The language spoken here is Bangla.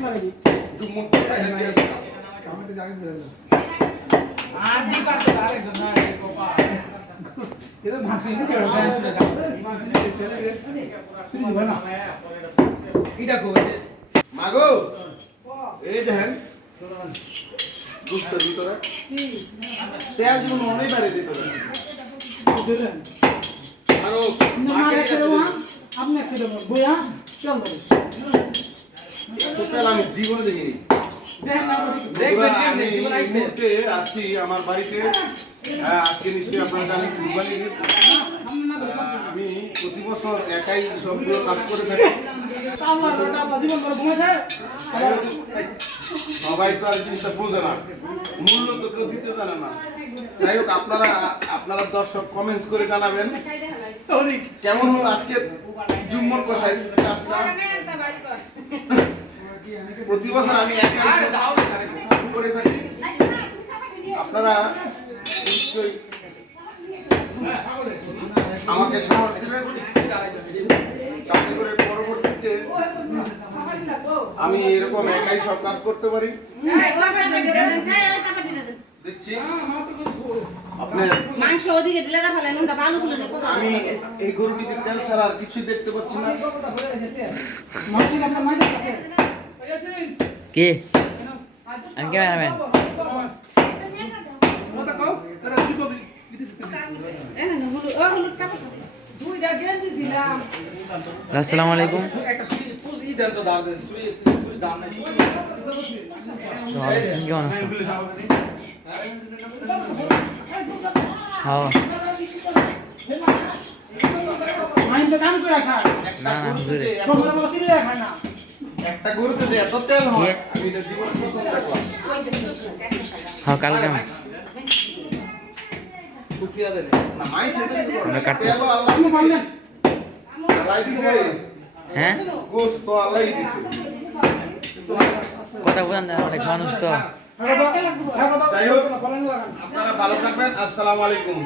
জুম্মন কোথায় রেখে আছে কমেন্টে জায়গা দিয়ে দাও আর দি কাটতে আরেকজন না এই গোপা এটা মাছি না কেন ডান্স করে দাও মাছি চলে গেছে শুনি দিবা না এটা গোছে মাগো এই দেখেন দুষ্ট ভিতরে কি তেল জীবন অনেক বাড়ে দিতে পারে বুঝলেন আরো মাকে আপনি ছিল বইয়া চল টোটাল আমি জীবনে দেখিনি দেখবেন কেমনে জীবন আইছে আজকে আমার বাড়িতে আজকে নিশ্চয়ই আপনারা জানেন কুরবানি আমি প্রতি বছর একাই সবগুলো কাজ করে থাকি সবাই তো আর জিনিসটা বোঝে না মূল্য তো কেউ দিতে জানে না যাই হোক আপনারা দর্শক কমেন্টস করে জানাবেন কেমন হলো আজকে জুম্মন কষাই কাজটা প্রতি বছর আমি একাই করে থাকি আপনারা নিশ্চয়ই আমাকে সাহস দিবেন যাতে করে পরবর্তীতে আমি এরকম একাই সব কাজ করতে পারি দেখছি আপনার মাংস ওদিকে দিলে না ফেলেন ওটা বালু গুলো আমি এই গরুটিতে তেল ছাড়া আর কিছুই দেখতে পাচ্ছি না মাছি আপনার মাঝে আছে কে আমি ক্যামেরাম্যান ওটা কও তোরা দিব আসসালামু আলাইকুম কেমন আছো না না হুজুরে একটা গরুতে যে এত তেল হয় আমি এটা জীবনে প্রথম দেখলাম হ্যাঁ কালকে না মাই খেতে আমরা কাটতে তেল আল্লাহ পারলেন আল্লাহ দিছে হ্যাঁ গোশত আল্লাহ দিছে কথা বলেন না অনেক মানুষ তো যাই হোক আপনারা ভালো থাকবেন আসসালামু আলাইকুম